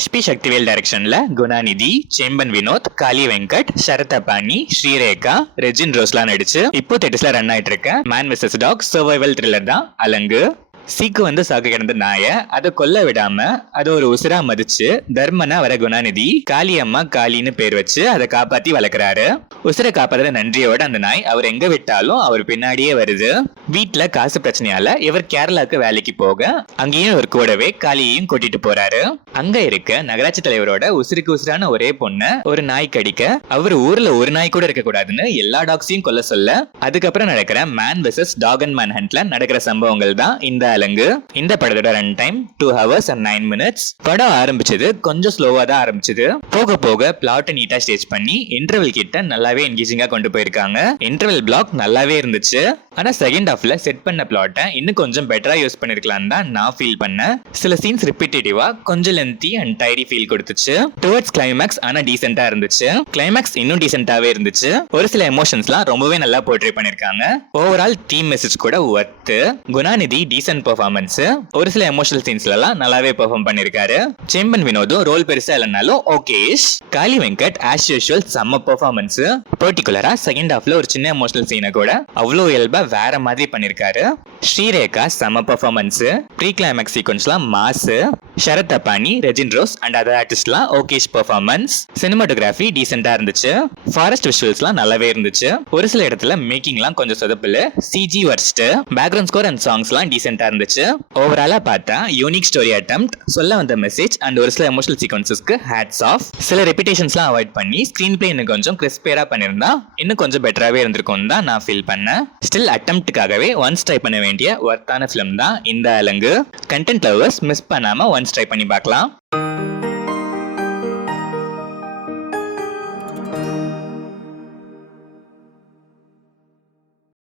SP Sakthivel டைரக்ஷன்ல குணாநிதி, சேம்பன் வினோத், காளி வெங்கட், சரதபாணி, ஸ்ரீரேகா, ரெஜின் ரோஸ்லாம் நடிச்சு இப்போ தேட்டர்ஸ்ல ரன் ஆயிட்டு இருக்க man versus dog survival thriller தான் அலங்கு. சீக்கு வந்து சாக்கு கிடந்த நாய அதை கொல்ல விடாம அதை ஒரு உசுரா மதிச்சு தர்மனா வர குணாநிதி காளியம்மா காளின்னு பேர் வச்சு அதை காப்பாத்தி வளர்க்குறாரு. உசுரை காப்பாத்துற நன்றியோட அந்த நாய் அவர் எங்க விட்டாலும் அவர் பின்னாடியே வருது. வீட்டுல காசு பிரச்சனையால இவர் கேரளாக்கு வேலைக்கு போக அங்கேயும் இவர் கூடவே காளியையும் கூட்டிட்டு போறாரு. அங்க இருக்க நகராட்சி தலைவரோட உசுருக்கு உசுரான ஒரே பொண்ணு ஒரு நாய் கடிக்க அவர் ஊர்ல ஒரு நாய் கூட இருக்க கூடாதுன்னு எல்லா டாக்ஸையும் கொல்ல சொல்ல அதுக்கப்புறம் நடக்கிற man versus dog and man ஹண்ட்ல நடக்கிற சம்பவங்கள் தான் இந்த அலங்கு. இந்த படத்தோட run time 2 hours and 9 minutes. படம் ஆரம்பிச்சது கொஞ்சம் ஸ்லோவா தான் ஆரம்பிச்சது. போக போக பிளாட் நீட்டா ஸ்டேஜ் பண்ணி இன்டர்வல் கிட்ட நல்லாவே என்கேஜிங்கா கொண்டு போயிருக்காங்க. இன்டர்வல் பிளாக் நல்லாவே இருந்துச்சு. ஆனா செகண்ட் ஹாஃப்ல செட் பண்ண பிளாட்டை இன்னும் கொஞ்சம் பெட்டரா யூஸ் பண்ணிருக்கலாம் தான் நான் ஃபீல் பண்ணேன். சில சீன்ஸ் ரிப்பீட்டேட்டிவா கொஞ்சம் லென்த்தி அண்ட் டைரி ஃபீல் கொடுத்துச்சு. டுவர்ட்ஸ் கிளைமேக்ஸ் ஆனா டீசென்ட்டா இருந்துச்சு. கிளைமேக்ஸ் இன்னும் டீசென்ட்டாவே இருந்துச்சு. ஒரு சில எமோஷன்ஸ்லாம் ரொம்பவே நல்லா போர்ட்ரே பண்ணிருக்காங்க. ஓவரால் தீம் மெசேஜ் கூட ஒர்த்து. Gunanidhi decent performance. ஒரு சில எமோஷனல் சீன்ஸ்ல எல்லாம் நல்லாவே பெர்ஃபார்ம் பண்ணிருக்காரு. சேம்பன் வினோதும் ரோல் பெருசா இல்லைனாலும் ஓகேஷ். காளி வெங்கட் ஆஸ் யூஷுவல் செம்ம பெர்ஃபார்மன்ஸ். பர்டிகுலரா செகண்ட் ஹாஃப்ல ஒரு சின்ன எமோஷனல் சீனை கூட அவ்வளோ இயல்பா வேற மாதிரி பண்ணிருக்காரு. ஸ்ரீரேகா செம்ம பெர்ஃபார்மன்ஸ். ப்ரீ கிளைமேக்ஸ் சீக்வன்ஸ்லாம் mass. Sarathapani, Rejin Rose and other ஆர்டிஸ்ட்லாம் ஓகேஷ் பெர்ஃபார்மன்ஸ். சினிமாட்டோகிராஃபி டீசென்ட்டா இருந்துச்சு. ஃபாரஸ்ட் விஷுவல்ஸ்லாம் நல்லாவே இருந்துச்சு. ஒரு சில இடத்துல மேக்கிங்லாம் கொஞ்சம் சொதப்பல. CG worst. Background score and சாங்ஸ்லாம் டீசென்ட்டா இருந்துச்சு. ஓவராலா பார்த்தா யூனிக் ஸ்டோரி அட்டெம்ப்ட், சொல்ல வந்த மெசேஜ் அண்ட் ஒரு சில எமோஷனல் சீக்வன்சஸ்க்கு ஹேட்ஸ் ஆஃப். சில ரெபிடேஷன்ஸ்லாம் அவாய்ட் பண்ணி ஸ்கிரீன் பிளே இன்னும் கொஞ்சம் கிறிஸ்பியரா பண்ணிருந்தா இன்னும் கொஞ்சம் பெட்டராகவே இருந்திருக்கும் தான் நான் ஃபீல் பண்ணேன். ஸ்டில் அட்டெம்ப்டுக்காகவே ஒன்ஸ் ட்ரை பண்ண வேண்டிய ஒர்த்தான ஃபிலிம் தான் இந்த அலங்கு. கண்டென்ட் லவர்ஸ் மிஸ் பண்ணாம ஒன்ஸ் ட்ரை பண்ணி பார்க்கலாம்.